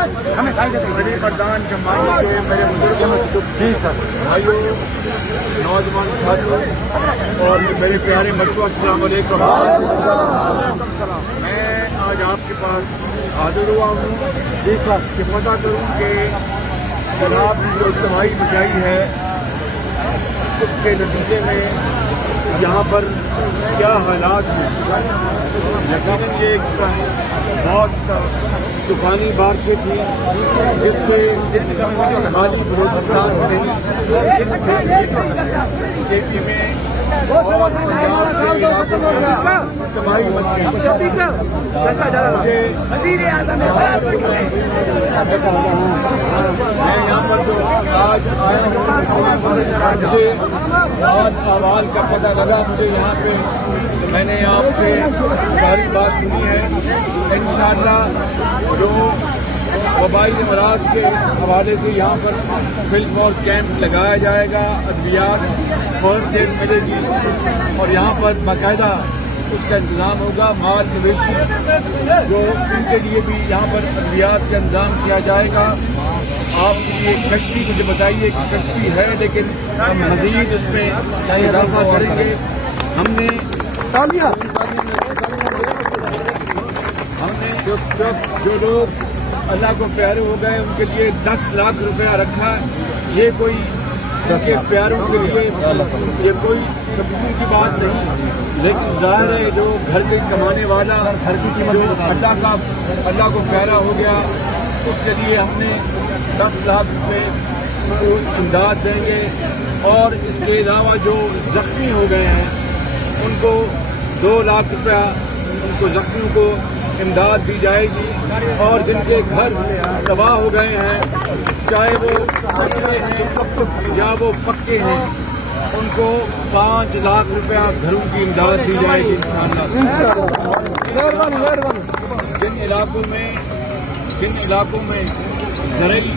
بڑی مردان جماعت کے میرے بزرگوں بھائیوں، نوجوان ساتھیوں اور میرے پیارے بچوں، السلام علیکم۔ میں آج آپ کے پاس حاضر ہوا ہوں کہ پتہ کروں کہ جناب نے جو اجتماعی بجائی ہے اس کے نتیجے میں یہاں پر کیا حالات ہیں۔ یقیناً یہ ایک بہت طوفانی بارشیں تھی جس سے خالی بلوچستان نہیں، جس سے کے پی میں اور پنجاب کے علاقوں میں تباہی مچی۔ میں یہاں پر جو آج آیا ہوں مجھے بہت احوال کا پتہ لگا، مجھے یہاں پہ میں نے آپ سے ساری بات سنی ہے۔ انشاءاللہ جو وبائی امراض کے حوالے سے یہاں پر فلڈ اور کیمپ لگایا جائے گا، ادویات فرسٹ ایڈ ملے گی اور یہااں پر باقاعدہ اس کا انتظام ہوگا۔ مال مویشی جو ان کے لیے بھی یہاں پر ادویات کا انتظام کیا جائے گا۔ آپ کے لیے کشتی مجھے بتائیے کہ کشتی ہے لیکن ہم مزید اس میں اضافہ کریں گے۔ ہم نے جو لوگ اللہ کو پیارے ہو گئے ان کے لیے 10 لاکھ روپیہ رکھا ہے۔ یہ کوئی ان کے پیاروں کے لیے یہ کوئی سبزی کی بات نہیں، لیکن ظاہر ہے جو گھر کے کمانے والا جو اللہ کو پیارا ہو گیا اس کے لیے ہم نے 10 لاکھ روپے کو امداد دیں گے، اور اس کے علاوہ جو زخمی ہو گئے ہیں ان کو 2 لاکھ روپیہ ان کو زخمیوں کو امداد دی جائے گی، اور جن کے گھر تباہ ہو گئے ہیں چاہے وہ کچے ہیں یا وہ پکے ہیں ان کو 5 لاکھ روپیہ گھروں کی امداد دی جائے گی انشاءاللہ۔ جن علاقوں میں زرعی